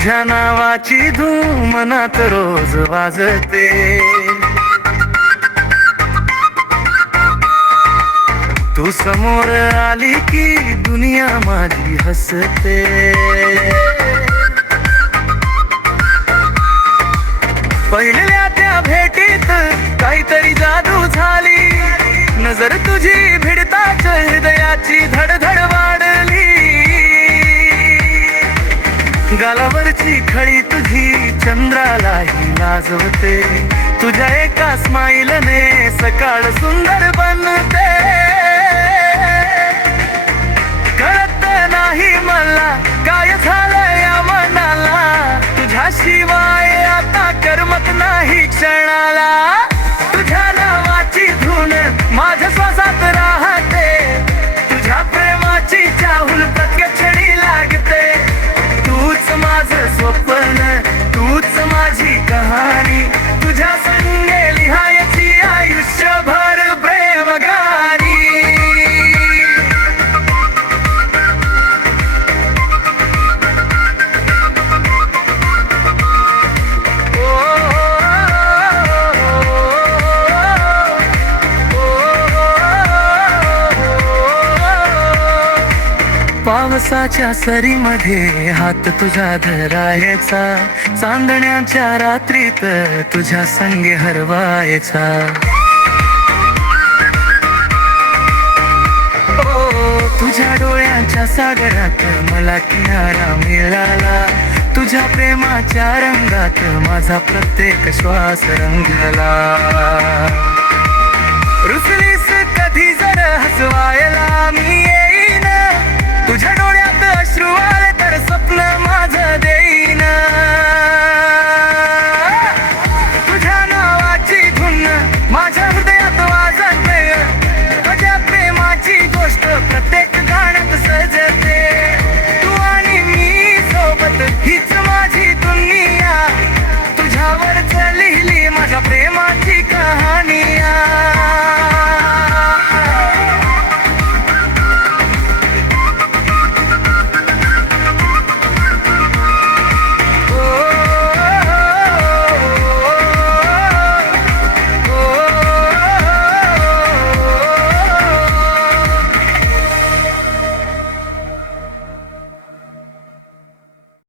तुझ्या नावाची धूम मनात रोज वाजते. तू समोर आली की दुनिया माझी हसते. पहिल्या त्या भेटीत काहीतरी जादू झाली. नजर तुझी भिडताच हृदयाची धडधड वाढली. गालावरची खळी तुझी चंद्रालाही लाजवते. तुझ्या एका स्माईलने सकाळ सुंदर बनते. कळत नाही मला काय झालं या मनाला. तुझ्याशिवाय आता करमत नाही क्षणाला. तुझ्या नावाची धून माझ्या श्वासात राहते. तुझ्या प्रेमाची चाहूल प्रत्येक क्षणी लागते. तूच माझं स्वप्न, तूच माझी कहाणी. तुझ्या संगे लिहायची आयुष्यभर प्रेम गाणी. पावसाच्या सरीमध्ये हात तुझा धरायचा. चांदण्याच्या रात्रीत तुझ्या संगे हरवायचा. तुझ्या डोळ्यांच्या सागरात मला किनारा मिळाला. तुझ्या प्रेमाच्या रंगात माझा प्रत्येक श्वास रंगला. रुसलीस कधी जर हसवायला मी